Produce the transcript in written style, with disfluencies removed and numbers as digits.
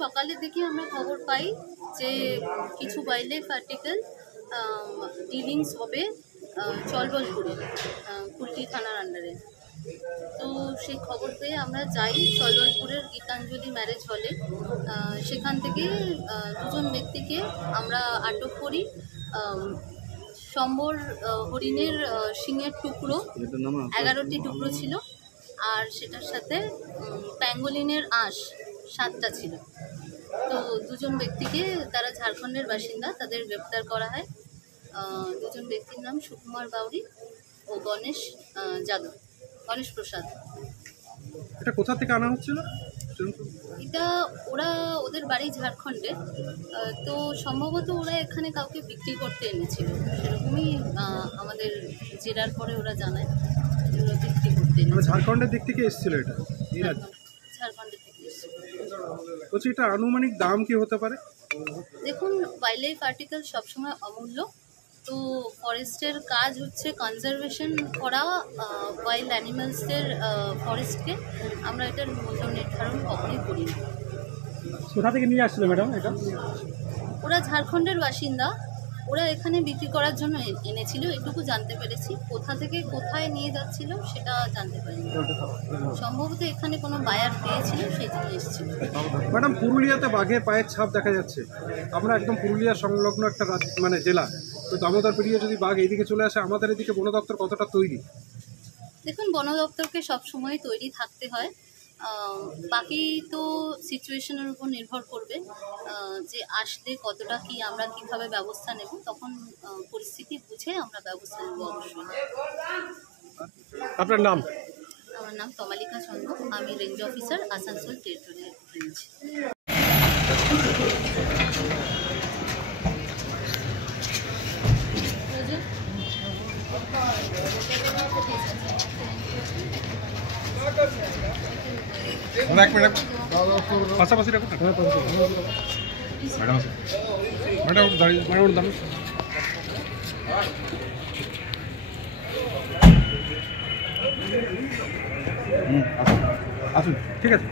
সকালে দেখি আমরা খবর পাই যে কিছু ওয়াইল্ডলাইফ আর্টিকেল ডিলিংস হবে চলবলপুরে, কুলটি থানার আন্ডারে। তো সেই খবর পেয়ে আমরা যাই চলবলপুরের গীতাঞ্জলি ম্যারেজ হলে। সেখান থেকে দুজন ব্যক্তিকে আমরা আটক করি। সম্বর হরিণের শিঙের টুকরো 11টি টুকরো ছিল, আর সেটার সাথে প্যাঙ্গোলিনের আঁশ 7টা ছিল। তো দুজন ব্যক্তিকে, তারা ঝাড়খণ্ডের বাসিন্দা, তাদের গ্রেপ্তার করা হয়। দুজন ব্যক্তির নাম সুকুমার বাউরি ও গণেশ যাদব, গণেশ প্রসাদ। এটা কোথা থেকে আনা হচ্ছিল? এটা ওদের বাড়ি ঝাড়খণ্ডে, তো সম্ভবত ওরা এখানে কাউকে বিক্রি করতে এনেছিল, সেরকমই আমাদের জেরার পরে ওরা জানায় ওরা বিক্রি করতে এনেছিল। ঝাড়খণ্ডের দিক থেকে এসেছিল এটা? ঝাড়খণ্ডের থেকে এসেছিল। বলছি এটা আনুমানিক দাম কি হতে পারে? দেখুন, ওয়াইল্ডলাইফ আর্টিকেল সবসময় অমূল্য। তো ফরেস্টের কাজ হচ্ছে কনজারভেশন করা ওয়াইল্ড অ্যানিমালসদের, ফরেস্টকে। আমরা এটার মূল্য নির্ধারণ কখনোই করি না। কোথা থেকে নিয়ে আসছিল ম্যাডাম এটা? ওরা ঝাড়খণ্ডের বাসিন্দা, ওরা এখানে বিক্রি করার জন্য এনেছিল, এটুকু জানতে পেরেছি। কোথা থেকে কোথায় নিয়ে যাচ্ছিল সেটা জানতে পারিনি। সম্ভবত এখানে কোনো বায়ার পেয়েছিল, সেই জন্য এসেছিল। ম্যাডাম, পুরুলিয়াতে বাঘের পায়ের ছাপ দেখা যাচ্ছে। আমরা একদম পুরুলিয়া সংলগ্ন একটা জেলা, তো দামোদর পেরিয়ে যদি বাঘ এইদিকে চলে আসে, আমাদের এদিকে বন দপ্তর কতটা তৈরি? দেখুন, বন দপ্তরকে সবসময় তৈরি থাকতে হয়। বাকি তো সিচুয়েশনের উপর নির্ভর করবে যে আসলে কতটা কি আমরা কিভাবে ব্যবস্থা নেব, তখন পরিস্থিতি বুঝে আমরা ব্যবস্থা নেব অবশ্যই। আপনার নাম? আমার নাম তমালিকা চন্দ্র, আমি range officer, Asansol territorial range. এক মিনিট পাশাপাশি রাখুন। ম্যাডাম ম্যাডাম দাঁড়িয়ে দাঁড়ান। আসুন, ঠিক আছে।